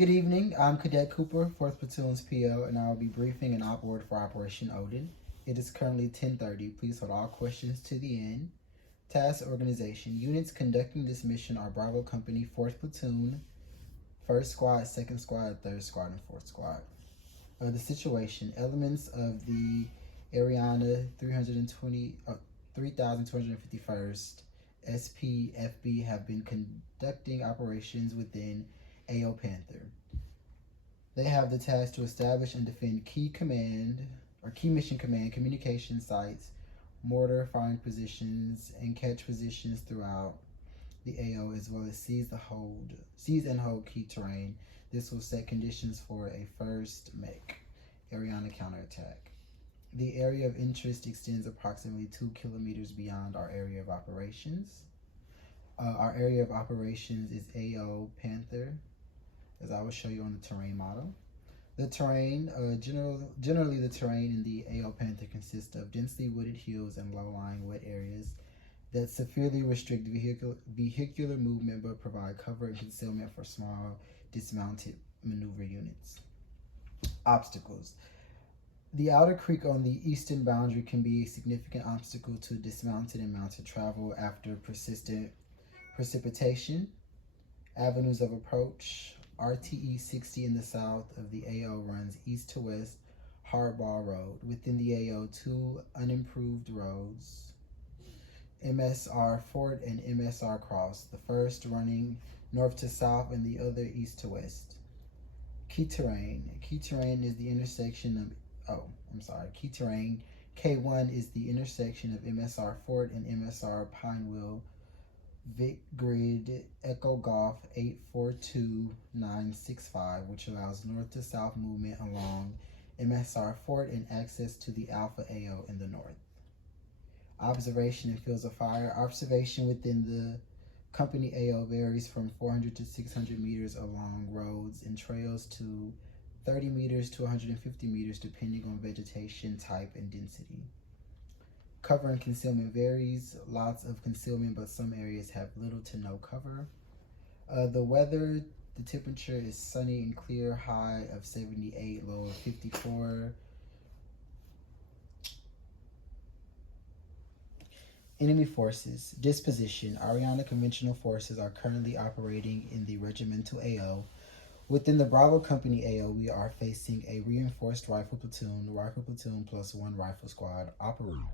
Good evening. I'm Cadet Cooper, 4th Platoon's PO, and I will be briefing an op order for Operation Odin. It is currently 10:30. Please hold all questions to the end. Task organization. Units conducting this mission are Bravo Company, 4th Platoon, 1st Squad, 2nd Squad, 3rd Squad, and 4th Squad. The situation. Elements of the Ariana 3251st SPFB have been conducting operations within AO Panther. They have the task to establish and defend key mission command communication sites, mortar firing positions, and catch positions throughout the AO, as well as seize and hold key terrain. This will set conditions for a first MEC Ariana counterattack. The area of interest extends approximately 2 kilometers beyond our area of operations. Our area of operations is AO Panther, as I will show you on the terrain model. The terrain, generally the terrain in the AO Panther consists of densely wooded hills and low-lying wet areas that severely restrict vehicular movement but provide cover and concealment for small dismounted maneuver units. Obstacles. The outer creek on the eastern boundary can be a significant obstacle to dismounted and mounted travel after persistent precipitation. Avenues of approach. RTE 60 in the south of the AO runs east to west Hardball Road. Within the AO, 2 unimproved roads, MSR Fort and MSR Cross, the first running north to south and the other east to west. Key terrain. Key terrain is the intersection of, key terrain K1 is the intersection of MSR Fort and MSR Pinewheel Vic Grid Echo Golf 842965, which allows north to south movement along MSR Fort and access to the Alpha AO in the north. Observation and fields of fire. Observation within the company AO varies from 400 to 600 meters along roads and trails to 30 meters to 150 meters depending on vegetation type and density. Cover and concealment varies. Lots of concealment, but some areas have little to no cover. The weather, the temperature is sunny and clear, high of 78, low of 54. Enemy forces. Disposition. Ariana conventional forces are currently operating in the regimental AO. Within the Bravo Company AO, we are facing a reinforced rifle platoon plus 1 rifle squad operating.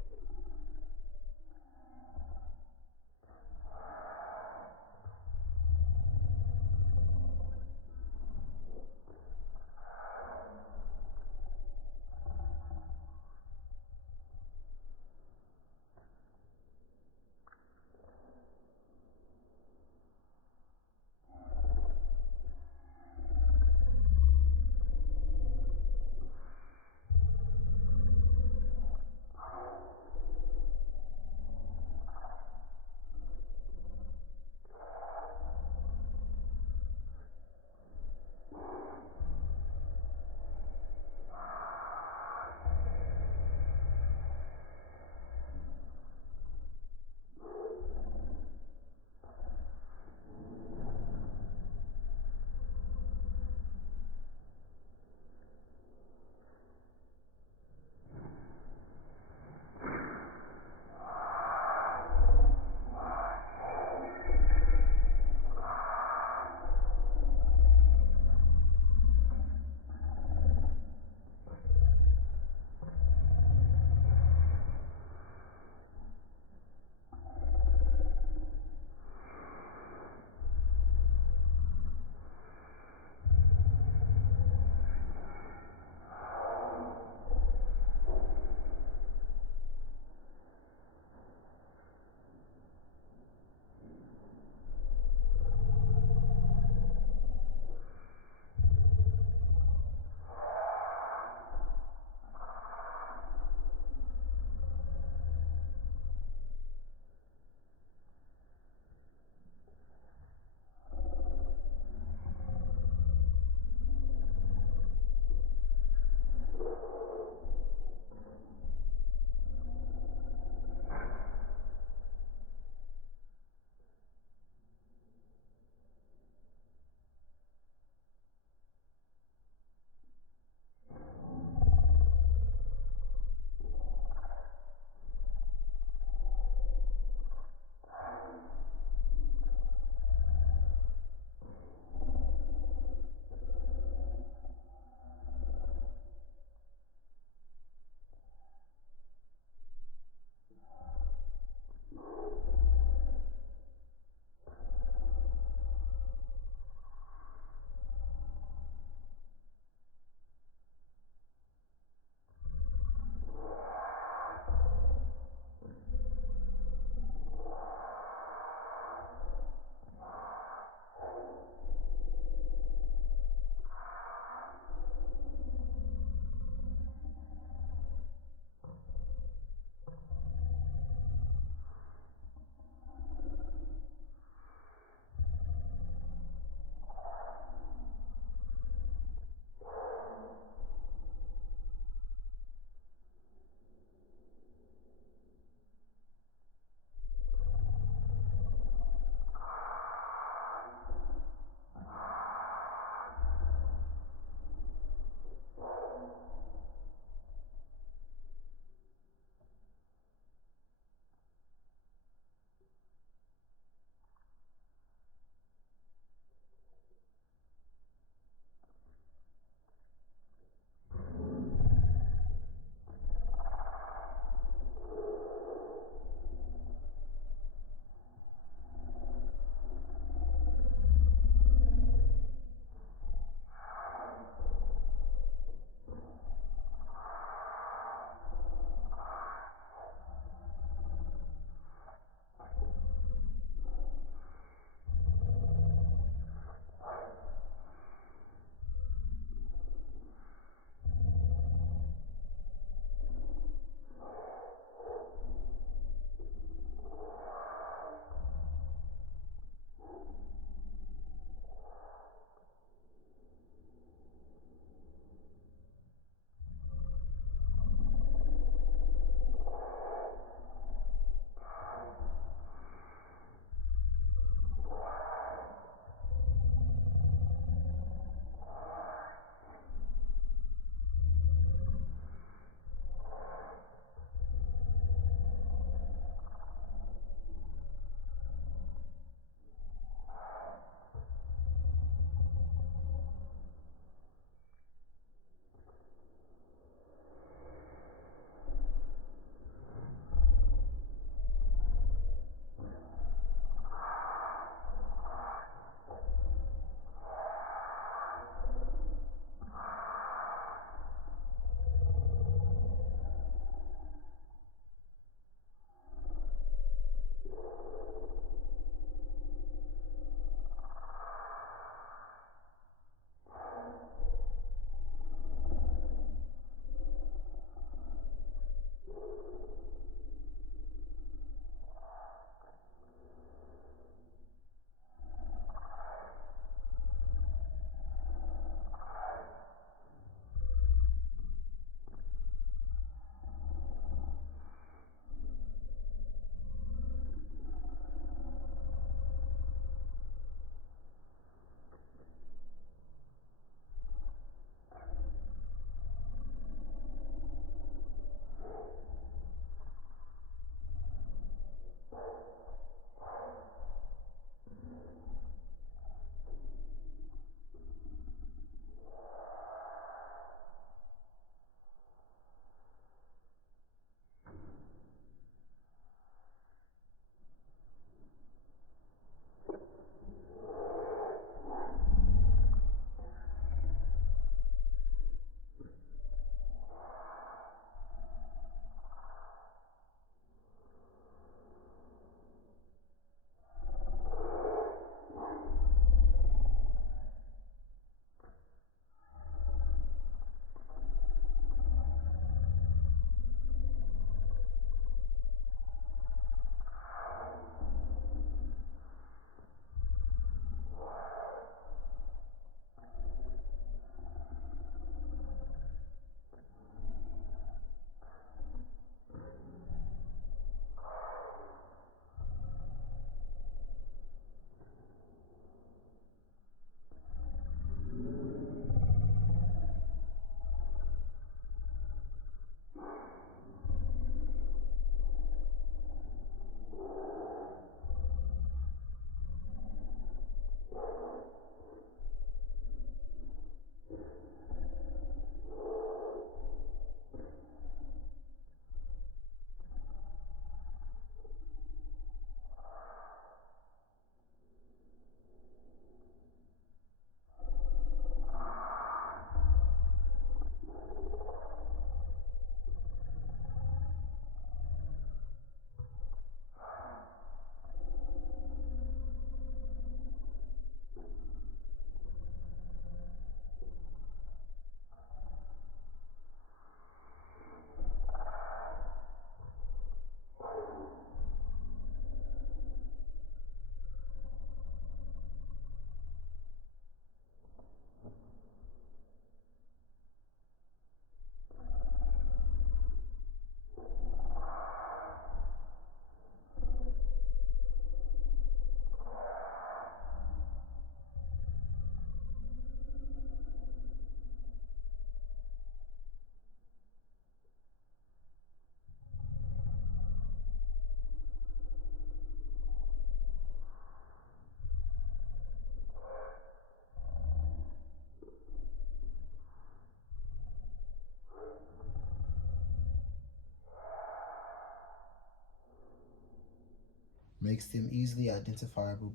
makes them easily identifiable.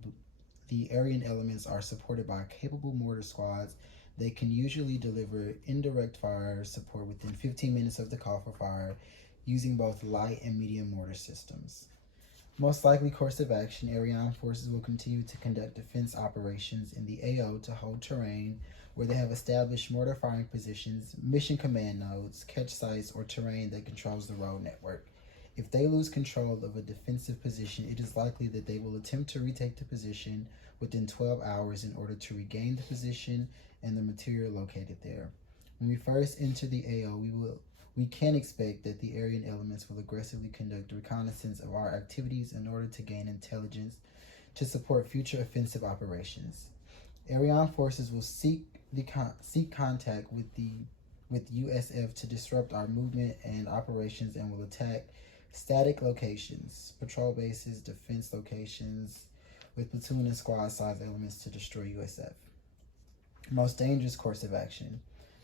The Aryan elements are supported by capable mortar squads. They can usually deliver indirect fire support within 15 minutes of the call for fire using both light and medium mortar systems. Most likely course of action, Aryan forces will continue to conduct defense operations in the AO to hold terrain where they have established mortar firing positions, mission command nodes, catch sites, or terrain that controls the road network. If they lose control of a defensive position, it is likely that they will attempt to retake the position within 12 hours in order to regain the position and the material located there. When we first enter the AO, we can expect that the Aryan elements will aggressively conduct reconnaissance of our activities in order to gain intelligence to support future offensive operations. Aryan forces will seek contact with USF to disrupt our movement and operations and will attack static locations, patrol bases, defense locations with platoon and squad size elements to destroy USF. Most dangerous course of action.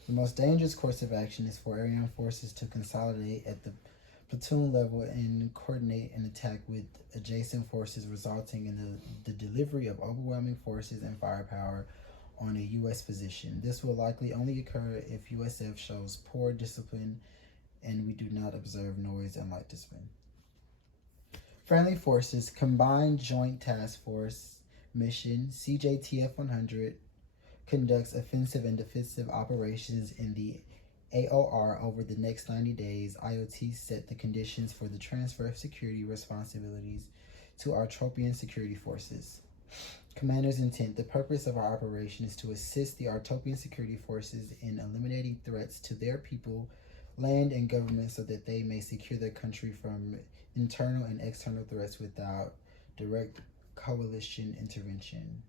The most dangerous course of action is for Aryan forces to consolidate at the platoon level and coordinate an attack with adjacent forces, resulting in the delivery of overwhelming forces and firepower on a U.S. position. This will likely only occur if USF shows poor discipline and we do not observe noise and light discipline. Friendly forces, Combined Joint Task Force Mission, CJTF-100, conducts offensive and defensive operations in the AOR over the next 90 days. IOT set the conditions for the transfer of security responsibilities to our Artopian security forces. Commander's intent. The purpose of our operation is to assist the Artopian security forces in eliminating threats to their people, land, and government so that they may secure their country from internal and external threats without direct coalition intervention.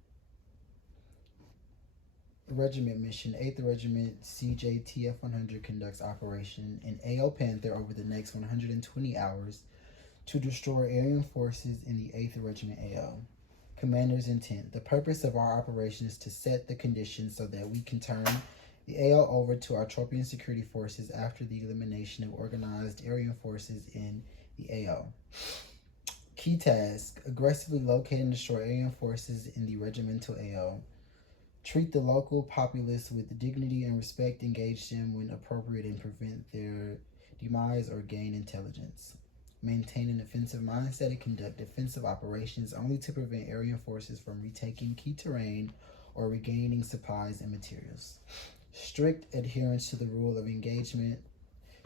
Regiment mission. 8th Regiment CJTF-100 conducts operation in AO Panther over the next 120 hours to destroy Aryan forces in the 8th Regiment AO. Commander's intent. The purpose of our operation is to set the conditions so that we can turn the AO over to our Artopian security forces after the elimination of organized Aryan forces in the AO. Key task. Aggressively locate and destroy Aryan forces in the regimental AO. Treat the local populace with dignity and respect, engage them when appropriate, and prevent their demise or gain intelligence. Maintain an offensive mindset and conduct defensive operations only to prevent Aryan forces from retaking key terrain or regaining supplies and materials. Strict adherence to the rule of engagement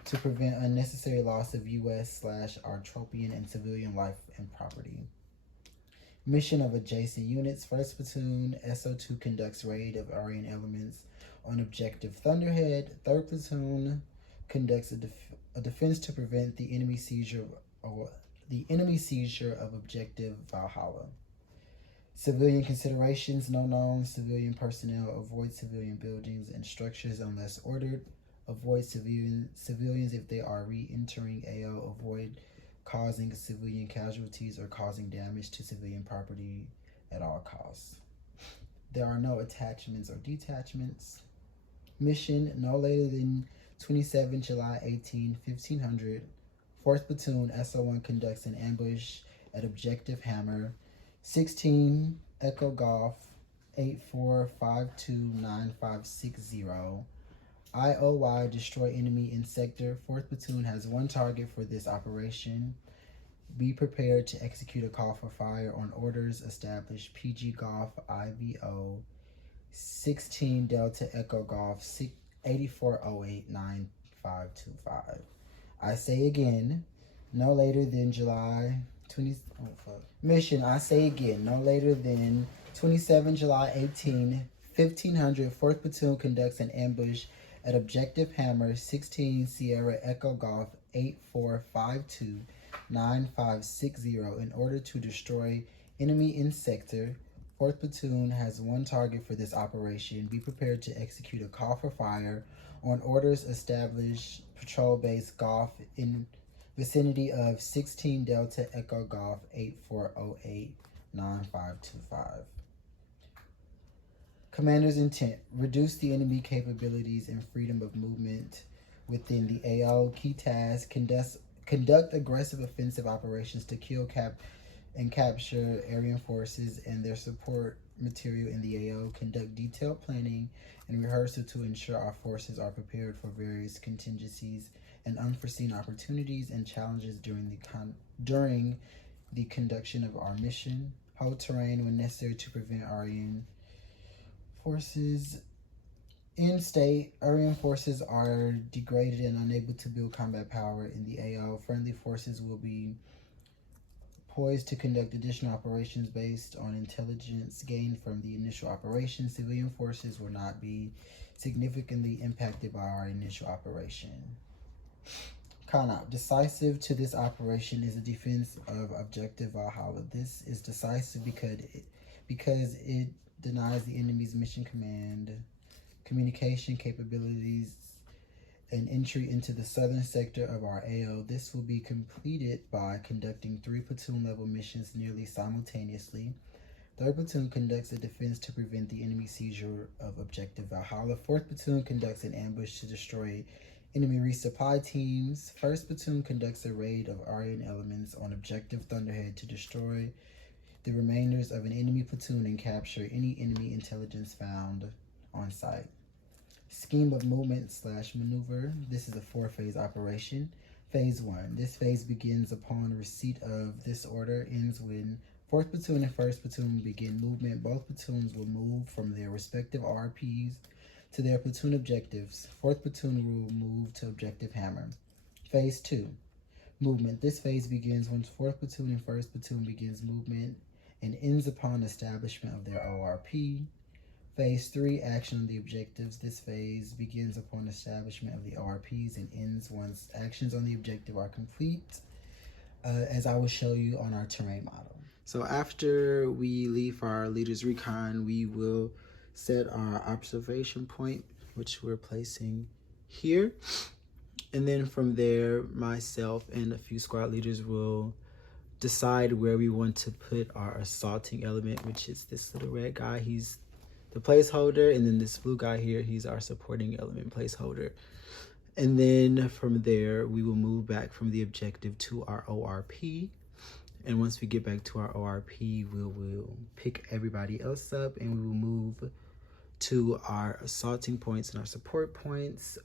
to prevent unnecessary loss of U.S./Artopian and civilian life and property. Mission of adjacent units. 1st Platoon SO2 conducts raid of Aryan elements on objective Thunderhead. 3rd Platoon conducts a defense to prevent the enemy seizure of objective Valhalla. Civilian considerations. No known civilian personnel. Avoid civilian buildings and structures unless ordered. Avoid civilians if they are re-entering AO. Avoid causing civilian casualties or causing damage to civilian property at all costs. There are no attachments or detachments. Mission. No later than 27 July 18, 1500. 4th Platoon SO1 conducts an ambush at Objective Hammer. 16 Echo Golf 84529560. IOY, destroy enemy in sector. 4th Platoon has one target for this operation. Be prepared to execute a call for fire on orders established. PG Golf IVO 16 Delta Echo Golf 84089525. I say again, no later than July 20. Mission. I say again, no later than 27 July 18, 1500. 4th Platoon conducts an ambush at Objective Hammer. 16 Sierra Echo Golf 84529560 in order to destroy enemy in sector. 4th Platoon has one target for this operation. Be prepared to execute a call for fire on orders established. Patrol base Golf in vicinity of 16 Delta Echo Golf 84089525. Commander's intent. Reduce the enemy capabilities and freedom of movement within the AO. Key task. Conduct aggressive offensive operations to kill, and capture Aryan forces and their support material in the AO, conduct detailed planning and rehearsal to ensure our forces are prepared for various contingencies and unforeseen opportunities and challenges during the conduction of our mission, hold terrain when necessary to prevent Aryan forces. In state, Aryan forces are degraded and unable to build combat power in the AO. Friendly forces will be poised to conduct additional operations based on intelligence gained from the initial operation. Civilian forces will not be significantly impacted by our initial operation. Count-out. Decisive to this operation is the defense of Objective Valhalla. This is decisive because it denies the enemy's mission command, communication capabilities, and entry into the southern sector of our AO. This will be completed by conducting 3 platoon-level missions nearly simultaneously. 3rd Platoon conducts a defense to prevent the enemy seizure of Objective Valhalla. 4th Platoon conducts an ambush to destroy enemy resupply teams. 1st Platoon conducts a raid of Aryan elements on Objective Thunderhead to destroy the remainders of an enemy platoon and capture any enemy intelligence found on site. Scheme of movement / maneuver. This is a 4-phase operation. Phase 1. This phase begins upon receipt of this order, ends when 4th Platoon and 1st Platoon begin movement. Both platoons will move from their respective RPs to their platoon objectives. 4th Platoon will move to Objective Hammer. Phase 2. Movement. This phase begins when 4th Platoon and 1st Platoon begins movement and ends upon establishment of their ORP. Phase 3, action on the objectives. This phase begins upon establishment of the ORPs and ends once actions on the objective are complete, as I will show you on our terrain model. So after we leave for our leader's recon, we will set our observation point, which we're placing here. And then from there, myself and a few squad leaders will decide where we want to put our assaulting element, which is this little red guy. He's the placeholder, and then this blue guy here, he's our supporting element placeholder. And then from there, we will move back from the objective to our ORP. And once we get back to our ORP, we will pick everybody else up and we will move to our assaulting points and our support points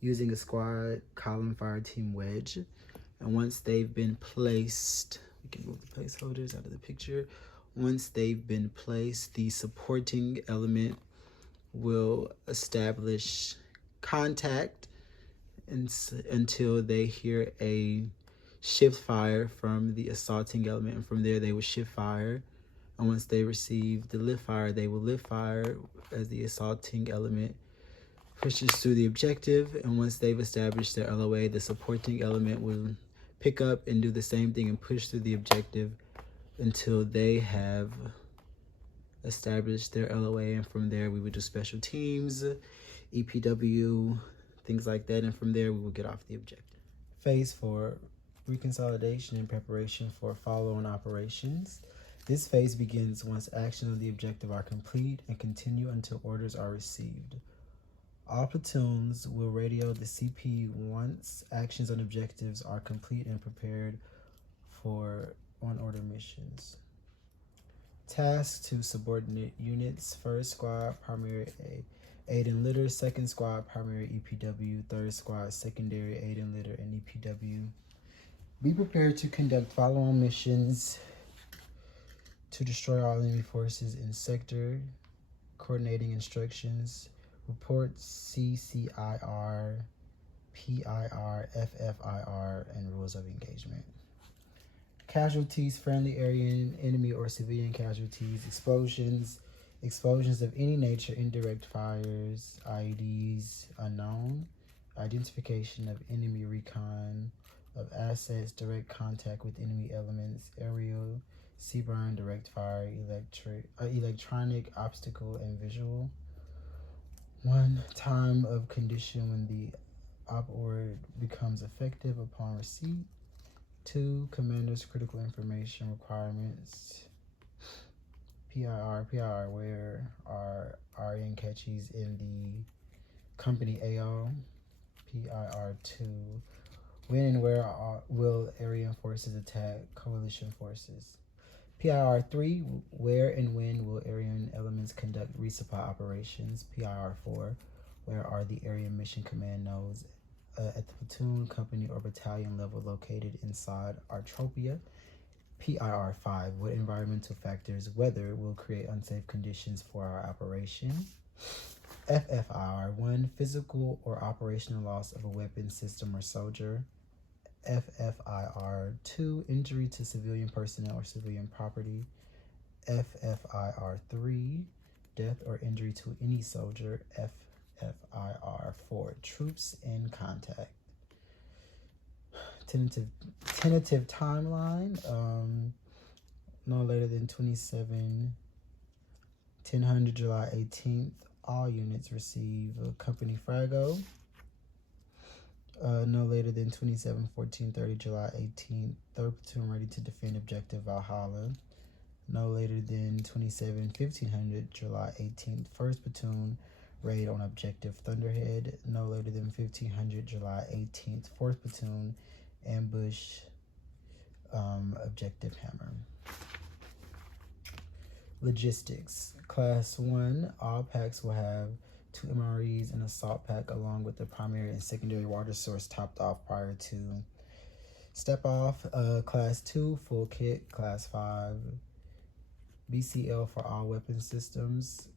using a squad column fire team wedge. And once they've been placed, we can move the placeholders out of the picture. Once they've been placed, the supporting element will establish contact until they hear a shift fire from the assaulting element, and from there they will shift fire. And once they receive the lift fire, they will lift fire as the assaulting element pushes through the objective. And once they've established their LOA, the supporting element will pick up and do the same thing and push through the objective until they have established their LOA. And from there, we would do special teams, EPW, things like that. And from there, we will get off the objective. Phase 4, reconsolidation and preparation for follow-on operations. This phase begins once action on the objective are complete and continue until orders are received. All platoons will radio the CP once actions on objectives are complete and prepared for on-order missions. Tasks to subordinate units. 1st Squad, primary aid and litter. 2nd Squad, primary EPW. 3rd Squad, secondary aid and litter and EPW. Be prepared to conduct follow-on missions to destroy all enemy forces in sector. Coordinating instructions. Report CCIR, PIR, FFIR, and rules of engagement. Casualties, friendly, Aryan, enemy, or civilian casualties. Explosions of any nature, indirect fires, IEDs, unknown. Identification of enemy recon, of assets, direct contact with enemy elements, aerial, seaborne, direct fire, electronic, obstacle, and visual. 1, time of condition when the op order becomes effective upon receipt. 2, commander's critical information requirements. PIR, where are Aryan catches in the company AO. PIR 2, When and where will area forces attack coalition forces? PIR 3, where and when will area elements conduct resupply operations? PIR 4, where are the area mission command nodes at the platoon, company, or battalion level located inside Artropia? PIR 5, what environmental factors, weather, will create unsafe conditions for our operation? FFIR 1, physical or operational loss of a weapon, system, or soldier. FFIR 2, injury to civilian personnel or civilian property. FFIR 3, death or injury to any soldier. FFIR 4, troops in contact. Tentative timeline, no later than 1000 July 18th. All units receive a company Frago. No later than 27/14/30 July 18th. 3rd platoon ready to defend objective Valhalla. No later than 27/1500 July 18th. 1st platoon raid on objective Thunderhead. No later than 1500 July 18th. 4th platoon ambush objective Hammer. Logistics. Class 1, all packs will have 2 MREs and assault pack along with the primary and secondary water source topped off prior to step off. Class 2, full kit. Class 5, BCL for all weapon systems.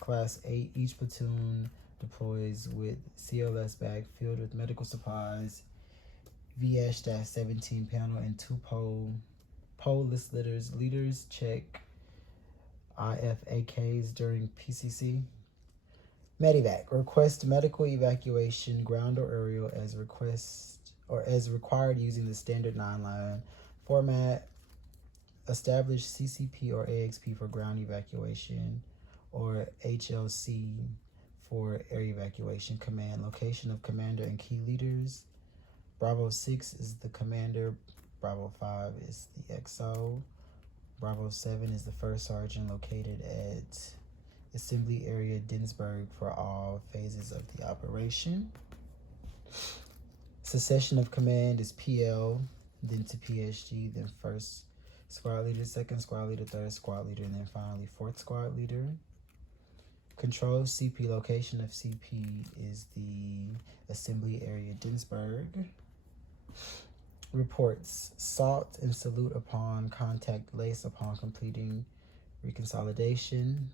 Class 8, each platoon deploys with CLS bag filled with medical supplies, VS-17 panel, and 2 pole list litters. Leaders check IFAKs during PCC. Medevac, request medical evacuation, ground or aerial, as required using the standard 9-line format. Establish CCP or AXP for ground evacuation, or HLC for air evacuation. Command, location of commander and key leaders. Bravo 6 is the commander. Bravo 5 is the XO. Bravo 7 is the first sergeant, located at Assembly Area Dinsburg for all phases of the operation. Succession of command is PL, then to PSG, then 1st squad leader, 2nd squad leader, 3rd squad leader, and then finally 4th squad leader. Control CP, location of CP is the Assembly Area Dinsburg. Reports, salt and salute upon contact lace upon completing reconsolidation.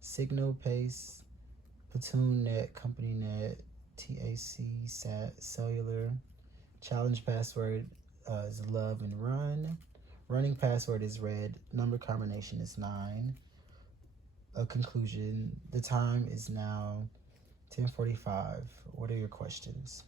Signal pace, platoon net, company net, TAC, SAT, cellular. Challenge password is love and run. Running password is red. Number combination is 9. A conclusion, the time is now 10:45. What are your questions?